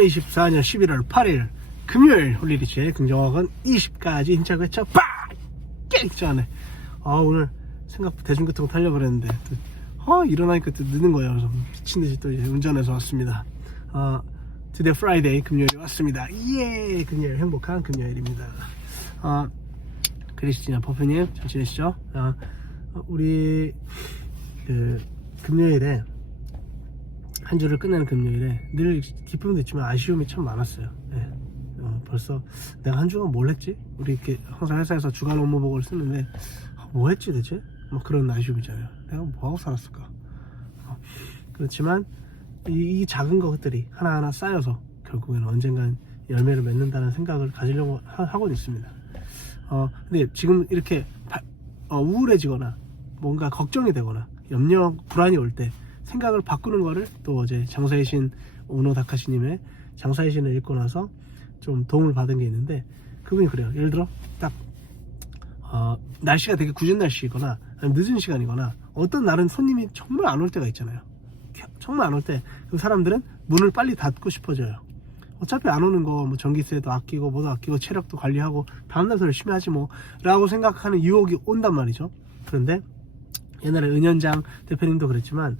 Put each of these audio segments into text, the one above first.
2024년 11월 8일 금요일 홀리리치의 긍정학은 20까지 힘차게 외쳐 빡! 깨! 전에 아 오늘 생각보다 대중교통 타려버렸는데 또, 아 일어나니까 또 늦는 거예요 그래서 미친듯이 또 이제 운전해서 왔습니다 아 드디어 프라이데이 금요일이 왔습니다 예 금요일 행복한 금요일입니다 아 크리스티나 퍼프님 잘 지내시죠? 아, 우리 그 금요일에 한 주를 끝내는 금요일에 늘 기쁨도 있지만 아쉬움이 참 많았어요. 예. 어, 벌써 내가 한 주간 뭘 했지? 우리 이렇게 항상 회사에서 주간 업무복을 쓰는데 아, 뭐 했지 대체? 뭐 그런 아쉬움이잖아요. 내가 뭐 하고 살았을까? 어, 그렇지만 이, 이 작은 것들이 하나하나 쌓여서 결국에는 언젠간 열매를 맺는다는 생각을 가지려고 하, 하고 있습니다. 어, 근데 지금 이렇게 바- 어, 우울해지거나 뭔가 걱정이 되거나 염려, 불안이 올 때 생각을 바꾸는 거를 또 어제 장사의 신 오노 다카시님의 장사의 신을 읽고 나서 좀 도움을 받은 게 있는데 그분이 그래요. 예를 들어 딱 어, 날씨가 되게 굳은 날씨이거나 늦은 시간이거나 어떤 날은 손님이 정말 안 올 때가 있잖아요. 정말 안 올 때 그 사람들은 문을 빨리 닫고 싶어져요. 어차피 안 오는 거 뭐 전기세도 아끼고 뭐도 아끼고 체력도 관리하고 다음날 더 열심히 하지 뭐 라고 생각하는 유혹이 온단 말이죠. 그런데 옛날에 은현장 대표님도 그랬지만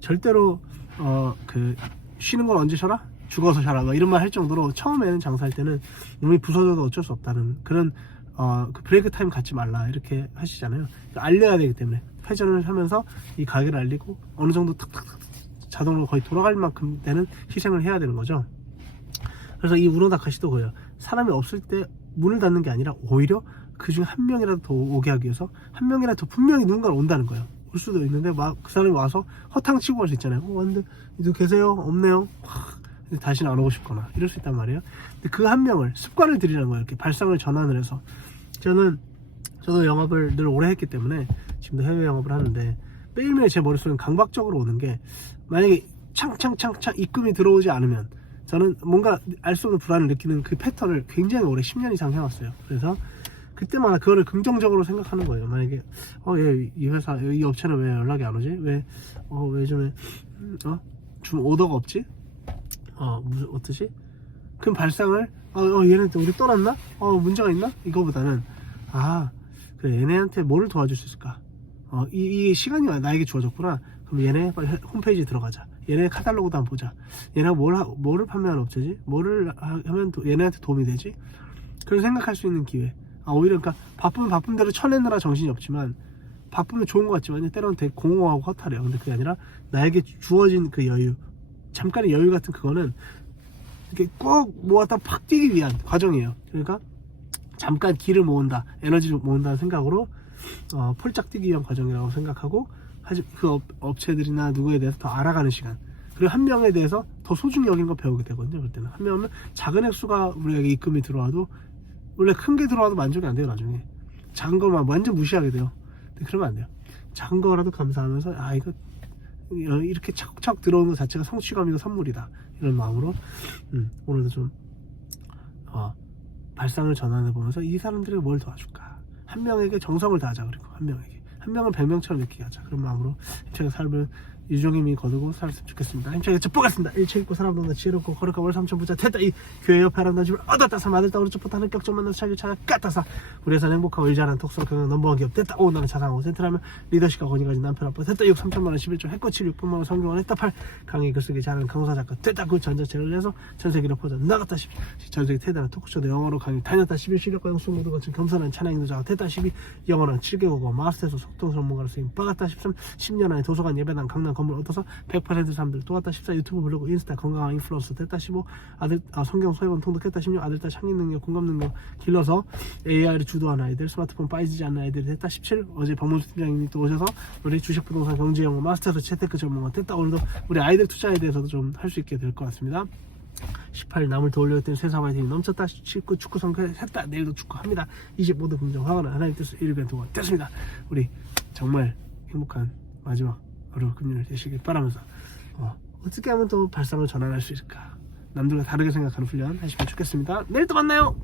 절대로 어 그 쉬는 걸 언제 쉬어라? 죽어서 쉬어라 뭐 이런 말 할 정도로 처음에는 장사할 때는 몸이 부서져도 어쩔 수 없다는 그런 어 그 브레이크 타임 갖지 말라 이렇게 하시잖아요. 알려야 되기 때문에 회전을 하면서 이 가게를 알리고 어느 정도 탁탁탁 자동으로 거의 돌아갈 만큼 되는 희생을 해야 되는 거죠. 그래서 이 우노다카시도 그래요. 사람이 없을 때 문을 닫는 게 아니라 오히려 그 중에 한 명이라도 더 오게 하기 위해서 한 명이라도 더 분명히 누군가 온다는 거예요. 올 수도 있는데 막 그 사람이 와서 허탕 치고 갈 수 있잖아요. 어, 왔는데 누구 계세요? 없네요. 하, 근데 다시는 안 오고 싶거나 이럴 수 있단 말이에요. 근데 그 한 명을 습관을 들이는 거예요. 이렇게 발상을 전환을 해서 저는 저도 영업을 늘 오래 했기 때문에 지금도 해외 영업을 하는데 매일매일 제 머릿속에 강박적으로 오는 게 만약에 창창창창 입금이 들어오지 않으면 저는 뭔가 알 수 없는 불안을 느끼는 그 패턴을 굉장히 오래 10년 이상 해왔어요. 그래서 그때마다 그거를 긍정적으로 생각하는 거예요. 만약에 어얘이 회사 이 업체는 왜 연락이 안 오지? 왜어왜 요즘에 음, 어좀 오더가 없지? 어 무슨 어떠지? 그럼 발상을 어, 어 얘네 우리 떠났나? 어 문제가 있나? 이거보다는 아 그래 얘네한테 뭐를 도와줄 수 있을까? 어, 이, 이 시간이 나에게 주어졌구나. 그럼 얘네 홈페이지 들어가자. 얘네 카탈로그도 한번 보자. 얘네가 뭘, 하- 뭐를 판매하는 업체지? 뭐를 하- 하면 도- 얘네한테 도움이 되지? 그걸 생각할 수 있는 기회. 아, 오히려 그러니까 바쁘면 바쁜 대로 쳐내느라 정신이 없지만 바쁘면 좋은 것 같지만 때로는 되게 공허하고 허탈해요. 근데 그게 아니라 나에게 주어진 그 여유, 잠깐의 여유 같은 그거는 이렇게 꼭 모았다 팍 뛰기 위한 과정이에요. 그러니까 잠깐 기를 모은다, 에너지를 모은다는 생각으로 어, 폴짝 뛰기 위한 과정이라고 생각하고 하지 그 업, 업체들이나 누구에 대해서 더 알아가는 시간 그리고 한 명에 대해서 더 소중히 여기는 거 배우게 되거든요 그럴 때는 한 명은 작은 액수가 우리에게 입금이 들어와도 원래 큰 게 들어와도 만족이 안 돼요 나중에. 작은 것만 완전 무시하게 돼요. 근데 그러면 안 돼요. 작은 거라도 감사하면서 아 이거 이렇게 차곡차곡 들어오는 것 자체가 성취감이고 선물이다. 이런 마음으로 음, 오늘도 좀 어, 발상을 전환해 보면서 이 사람들에게 뭘 도와줄까? 한 명에게 정성을 다하자 그리고 한 명에게. 한 명을 백 명처럼 느끼게 하자. 그런 마음으로 힘차게 삶을 유종임이 거두고 살았으면 좋겠습니다. 힘차게 cep보겠습니다. 일체 있고 사람 동네 지혜롭고 거룩한 월 삼천 부자 됐다. 이 교회 옆에 아름다운 집을 얻었다. 삼 아들다 오른쪽부터 하는 격정 만나서 자기 차가 까따사. 우리 회사는 행복하고 일자란 톡성 경영 넘버원 기업 됐다. 오 나는 자상하고 센트라면 리더십과 권위 가진 남편 아빠 됐다. 6 3천만원 11조 해꽃 7 6분만원 성경원 했다. 8 강의 글쓰기 잘하는 강사 작가 됐다. 9 전자책을 내서 전세계로 퍼져 나갔다. 10 전세계 태단한 토크쇼도 영어로 강의 다녔다. 11 실력과 영수 모두 거친 겸손한 찬양 인 도자가 됐다. 12 영어는 7개국어 마스터에서 속도 전문가로 쓰임 빠갔다 13 10년 안에 도서관 예배당 강남 건물 얻어서 100% 사람들 또 왔다 14 유튜브 블로그 인스타 건강한 인플루언서 됐다 15 아들 아, 성경 소유원 통독했다 16 아들 딸 창의 능력 공감 능력 길러서 AI를 주도하는 아이들 스마트폰 빠지지 않는 아이들이 됐다 17 어제 박문수 팀장님이 또 오셔서 우리 주식 부동산 경제 영어 마스터에서 재테크 전문가 됐다. 오늘도 우리 아이들 투자에 대해서도 좀 할 수 있게 될 것 같습니다. 18 남을 더 올렸더니 세상 화이팅이 넘쳤다. 19 축구 성패 했다. 내일도 축구합니다. 25도 긍정 화가는 하나님 뜻을 일변도가 됐습니다. 우리 정말 행복한 마지막 하루 금요일 되시길 바라면서 어, 어떻게 하면 또 발상을 전환할 수 있을까? 남들과 다르게 생각하는 훈련 하시면 좋겠습니다. 내일 또 만나요